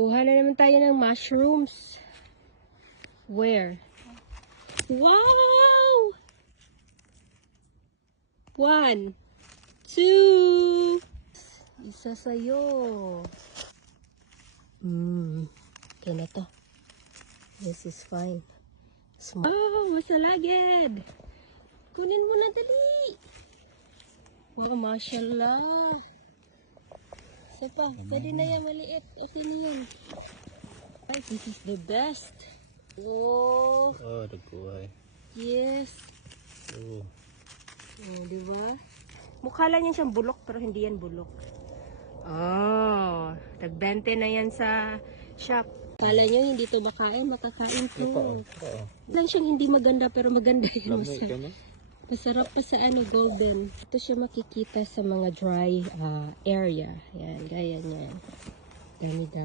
Kuha na naman tayo ng mushrooms. Where? Wow! 1, 2. Isa sa'yo. Okay na to. This is fine. Oh, masalagid. Kunin mo na dali. Wow, mashallah. Isa pa, pwede na yan, maliit. Okay na yan. This is the best. Oh. Oh, nagkuhay. Yes. Oh. Oh, diba? Mukha lang yan siyang bulok, pero hindi yan bulok. Oh, nagbente na yan sa shop. Kala nyo hindi to makain, makakain to. Lang siyang hindi maganda, pero maganda yan. Masarap pa sa ano, golden. Ito siya makikita sa mga dry area. Yan, gaya niyan. Dami-dami.